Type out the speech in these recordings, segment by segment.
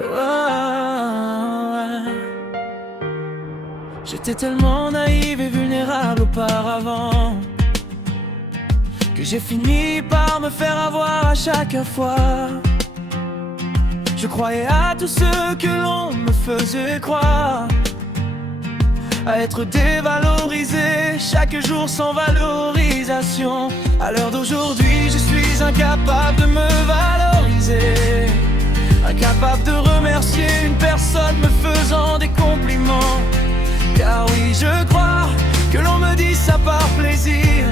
Ouais. J'étais tellement naïve et vulnérable auparavant que j'ai fini par me faire avoir à chaque fois. Je croyais à tout ce que l'on me faisait croire, à être dévalorisé chaque jour sans valorisation. À l'heure d'aujourd'hui, je suis incapable de me valoriser, incapable de remercier une personne me faisant des compliments. Car oui, je crois que l'on me dit ça par plaisir,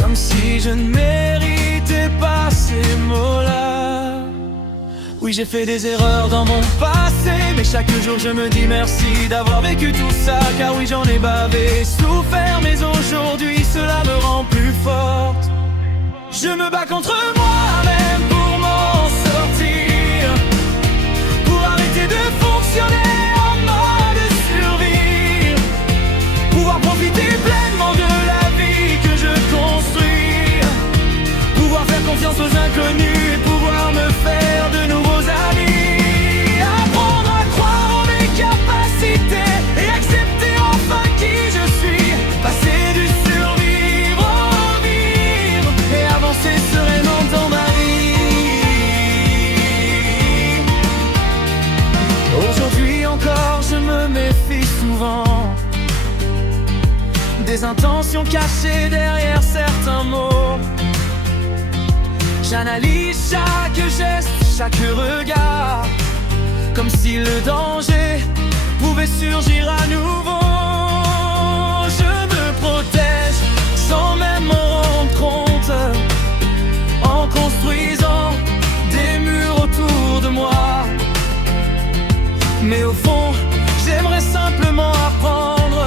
comme si je ne méritais pas ces mots-là. Oui, j'ai fait des erreurs dans mon passé, mais chaque jour je me dis merci d'avoir vécu tout ça. Car oui, j'en ai bavé, souffert, mais aujourd'hui cela me rend plus forte. Je me bats contre moi-même pour m'en sortir, pour arrêter de fonctionner en mode survie, pouvoir profiter pleinement de la vie que je construis, pouvoir faire confiance aux inconnus et pouvoir me faire de nouveaux amis, apprendre à croire en mes capacités et accepter enfin qui je suis, passer du survivre au vivre et avancer sereinement dans ma vie. Aujourd'hui encore je me méfie souvent des intentions cachées derrière certains mots. J'analyse chaque geste, chaque regard, comme si le danger pouvait surgir à nouveau. Je me protège sans même m'en rendre compte, en construisant des murs autour de moi. Mais au fond, j'aimerais simplement apprendre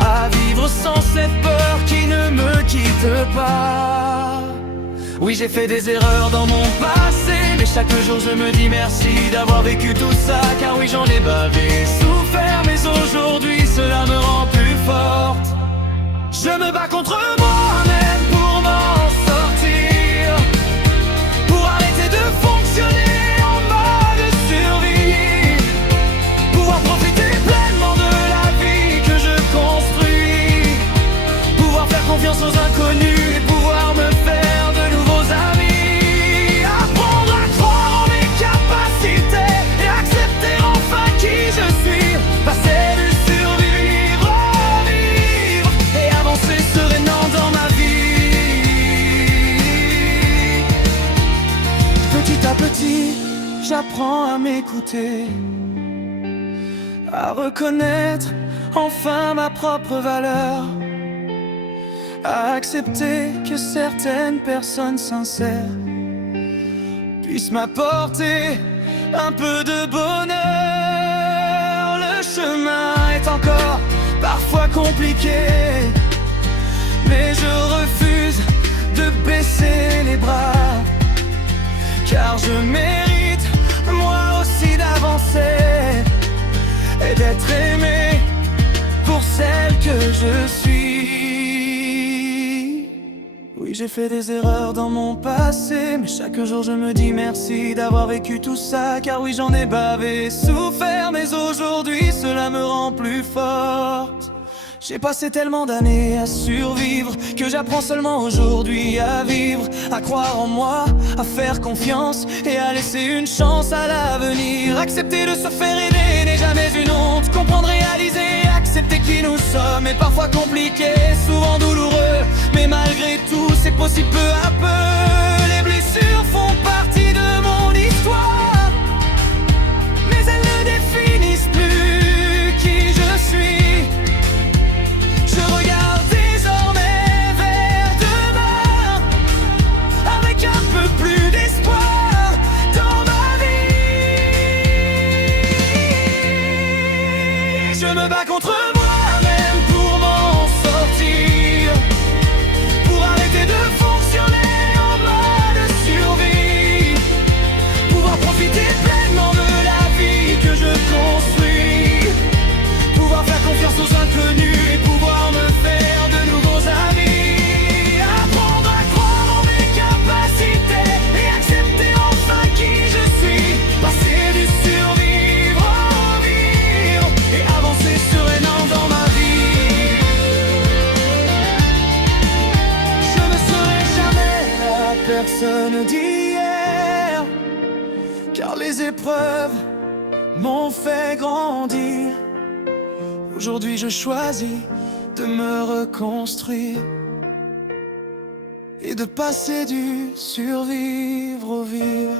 à vivre sans cette peur qui ne me quitte pas. Oui, j'ai fait des erreurs dans mon passé, mais chaque jour je me dis merci d'avoir vécu tout ça. Car oui, j'en ai bavé, souffert, mais aujourd'hui cela me rend plus forte. Je me bats contre moi-même pour m'en sortir, pour arrêter de fonctionner en mode survie, pouvoir profiter pleinement de la vie que je construis, pouvoir faire confiance aux inconnus et pouvoir me faire de nouveaux amis, apprendre à croire en mes capacités et accepter enfin qui je suis, passer du survivre au vivre et avancer sereinement dans ma vie. Petit à petit, j'apprends à m'écouter, à reconnaître enfin ma propre valeur, à accepter que certaines personnes sincères puissent m'apporter un peu de bonheur. Le chemin est encore parfois compliqué, mais je refuse de baisser les bras, car je mérite moi aussi d'avancer et d'être aimé pour celle que je suis. Oui, j'ai fait des erreurs dans mon passé, mais chaque jour je me dis merci d'avoir vécu tout ça. Car oui, j'en ai bavé, souffert, mais aujourd'hui cela me rend plus forte. J'ai passé tellement d'années à survivre que j'apprends seulement aujourd'hui à vivre, à croire en moi, à faire confiance et à laisser une chance à l'avenir. Accepter de se faire aider n'est jamais une honte, comprendre, réaliser, accepter qui nous sommes est parfois compliqué, souvent douloureux, mais malgré tout c'est possible peu à peu. Les blessures font partie de mon histoire, mais elles ne définissent plus qui je suis. Je regarde désormais vers demain avec un peu plus d'espoir dans ma vie. Je me bats contre moi-même pour m'en sortir, peine d'hier, car les épreuves m'ont fait grandir. Aujourd'hui je choisis de me reconstruire et de passer du survivre au vivre.